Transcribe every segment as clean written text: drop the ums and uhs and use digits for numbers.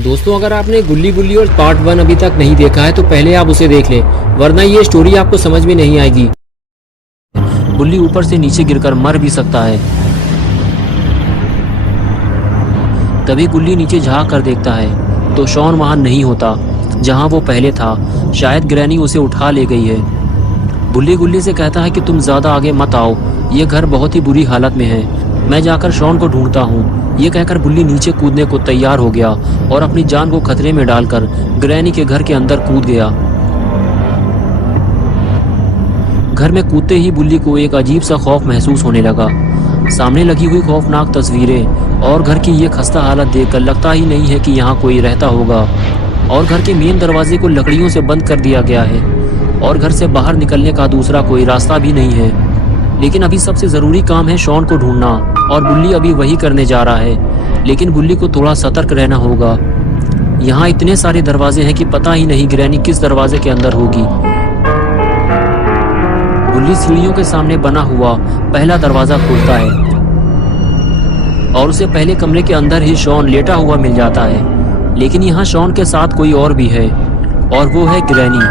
दोस्तों, अगर आपने गुल्ली गुल्ली और पार्ट 1 अभी तक नहीं देखा है तो पहले आप उसे देख लें, वरना ये स्टोरी आपको समझ में नहीं आएगी। गुल्ली ऊपर से नीचे गिरकर मर भी सकता है। तभी गुल्ली नीचे झांक कर देखता है तो शॉन वहां नहीं होता जहां वो पहले था। शायद ग्रैनी उसे उठा ले गई है। गुल्ली गुल्ली से कहता है कि तुम ज्यादा आगे मत आओ, ये घर बहुत ही बुरी हालत में है, मैं जाकर शॉन को ढूंढता हूँ। ये कहकर गुल्ली नीचे कूदने को तैयार हो गया और अपनी जान को खतरे में डालकर ग्रैनी के घर के अंदर कूद गया। घर में कूदते ही गुल्ली को एक अजीब सा खौफ महसूस होने लगा। सामने लगी हुई खौफनाक तस्वीरें और घर की ये खस्ता हालत देखकर लगता ही नहीं है कि यहाँ कोई रहता होगा। और घर के मेन दरवाजे को लकड़ियों से बंद कर दिया गया है और घर से बाहर निकलने का दूसरा कोई रास्ता भी नहीं है। लेकिन अभी सबसे ज़रूरी काम है शॉन को ढूंढना और गुल्ली अभी वही करने जा रहा है। लेकिन गुल्ली को थोड़ा सतर्क रहना होगा। यहाँ इतने सारे दरवाजे हैं कि पता ही नहीं ग्रैनी किस दरवाजे के अंदर होगी। गुल्ली सीढ़ियों के सामने बना हुआ पहला दरवाज़ा खोलता है और उसे पहले कमरे के अंदर ही शॉन लेटा हुआ मिल जाता है। लेकिन यहाँ शॉन के साथ कोई और भी है और वो है ग्रैनी।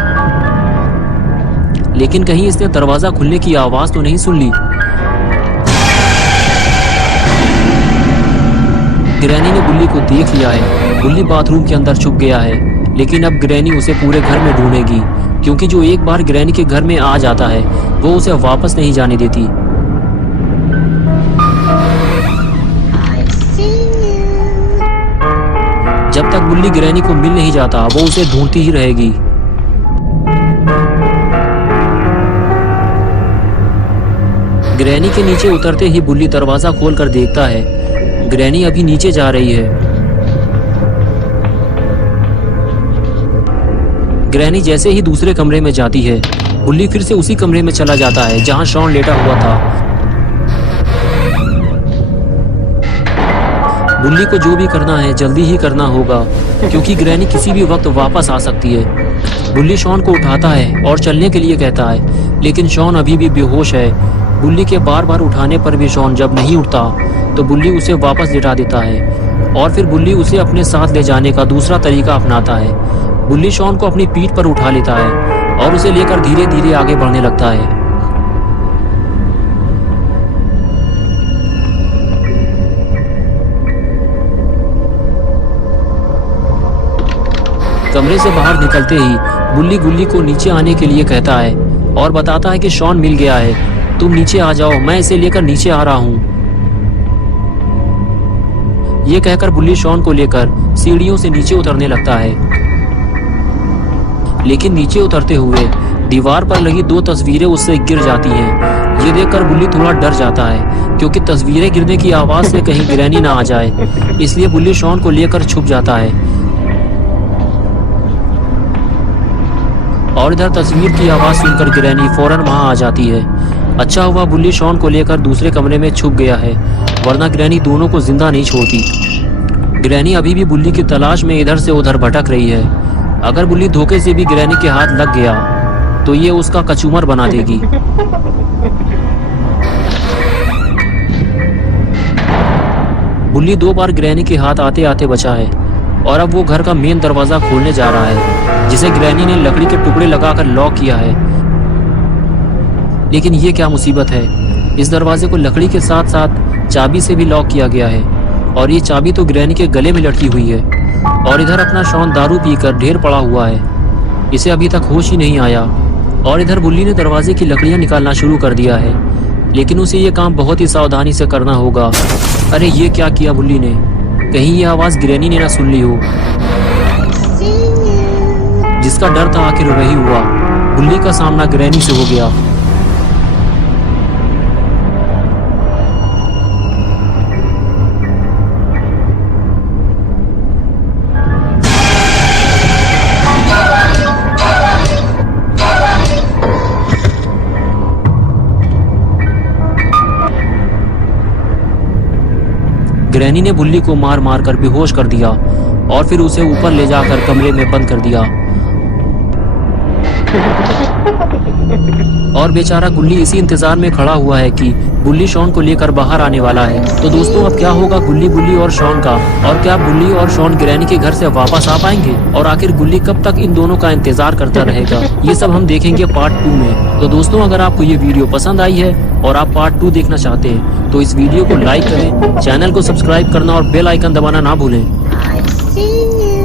लेकिन कहीं इसने दरवाजा खुलने की आवाज तो नहीं सुन ली। ग्रैनी ने गुल्ली को देख लिया है। गुल्ली बाथरूम के अंदर छुप गया है। लेकिन अब ग्रैनी उसे पूरे घर में ढूंढेगी, क्योंकि जो एक बार ग्रैनी के घर में आ जाता है वो उसे वापस नहीं जाने देती। जब तक गुल्ली ग्रैनी को मिल नहीं जाता वो उसे ढूंढती ही रहेगी। ग्रैनी के नीचे उतरते ही गुल्ली दरवाजा खोलकर देखता है ग्रैनी अभी नीचे जा रही है। ग्रैनी जैसे ही दूसरे कमरे में जाती है, गुल्ली फिर से उसी कमरे में चला जाता है जहां शॉन लेटा हुआ था। गुल्ली को जो भी करना है जल्दी ही करना होगा, क्योंकि ग्रैनी किसी भी वक्त वापस आ सकती है। गुल्ली शॉन को उठाता है और चलने के लिए कहता है, लेकिन शॉन अभी भी बेहोश है। गुल्ली के बार बार उठाने पर भी शॉन जब नहीं उठता तो गुल्ली उसे वापस लिटा देता है और फिर गुल्ली उसे अपने साथ ले जाने का दूसरा तरीका अपनाता है। गुल्ली शॉन को अपनी पीठ पर उठा लेता है और उसे लेकर धीरे धीरे आगे बढ़ने लगता है। कमरे से बाहर निकलते ही गुल्ली गुल्ली को नीचे आने के लिए कहता है और बताता है कि शॉन मिल गया है, तुम नीचे आ जाओ, मैं इसे लेकर नीचे आ रहा हूँ। ये कहकर गुल्ली शॉन को लेकर सीढ़ियों से नीचे उतरने लगता है। लेकिन नीचे उतरते हुए दीवार पर लगी 2 तस्वीरें उससे गिर जाती हैं। ये देखकर गुल्ली थोड़ा डर जाता है, क्योंकि तस्वीरें गिरने की आवाज से कहीं ग्रैनी ना आ जाए। इसलिए गुल्ली शॉन को लेकर छुप जाता है और इधर तस्वीर की आवाज सुनकर ग्रैनी फौरन वहां आ जाती है। अच्छा हुआ गुल्ली शॉन को लेकर दूसरे कमरे में छुप गया है, वरना ग्रैनी दोनों को जिंदा नहीं छोड़ती। ग्रैनी अभी भी गुल्ली की तलाश में इधर से उधर भटक रही है। अगर गुल्ली धोखे से भी ग्रैनी के हाथ लग गया तो ये उसका कचूमर बना देगी। गुल्ली 2 बार ग्रैनी के हाथ आते आते बचा है और अब वो घर का मेन दरवाजा खोलने जा रहा है, जिसे ग्रैनी ने लकड़ी के टुकड़े लगाकर लॉक किया है। लेकिन ये क्या मुसीबत है, इस दरवाजे को लकड़ी के साथ साथ चाबी से भी लॉक किया गया है और ये चाबी तो ग्रैनी के गले में लटकी हुई है। और इधर अपना शॉन दारू पीकर ढेर पड़ा हुआ है, इसे अभी तक होश ही नहीं आया। और इधर गुल्ली ने दरवाजे की लकड़ियां निकालना शुरू कर दिया है, लेकिन उसे ये काम बहुत ही सावधानी से करना होगा। अरे ये क्या किया गुल्ली ने, कहीं ये आवाज ग्रैनी ने ना सुन ली हो। जिसका डर था आखिर वही हुआ, गुल्ली का सामना ग्रैनी से हो गया। ग्रैनी ने गुल्ली को मार मार कर बेहोश कर दिया और फिर उसे ऊपर ले जाकर कमरे में बंद कर दिया। और बेचारा गुल्ली इसी इंतजार में खड़ा हुआ है कि बुल्ली शॉन को लेकर बाहर आने वाला है। तो दोस्तों अब क्या होगा बुल्ली और शॉन का, और क्या बुल्ली और शॉन ग्रैनी के घर से वापस आ पाएंगे, और आखिर गुल्ली कब तक इन दोनों का इंतजार करता रहेगा, ये सब हम देखेंगे पार्ट 2 में। तो दोस्तों अगर आपको ये वीडियो पसंद आई है और आप पार्ट 2 देखना चाहते हैं तो इस वीडियो को लाइक करें, चैनल को सब्सक्राइब करना और बेल आइकन दबाना ना भूलें। I see you.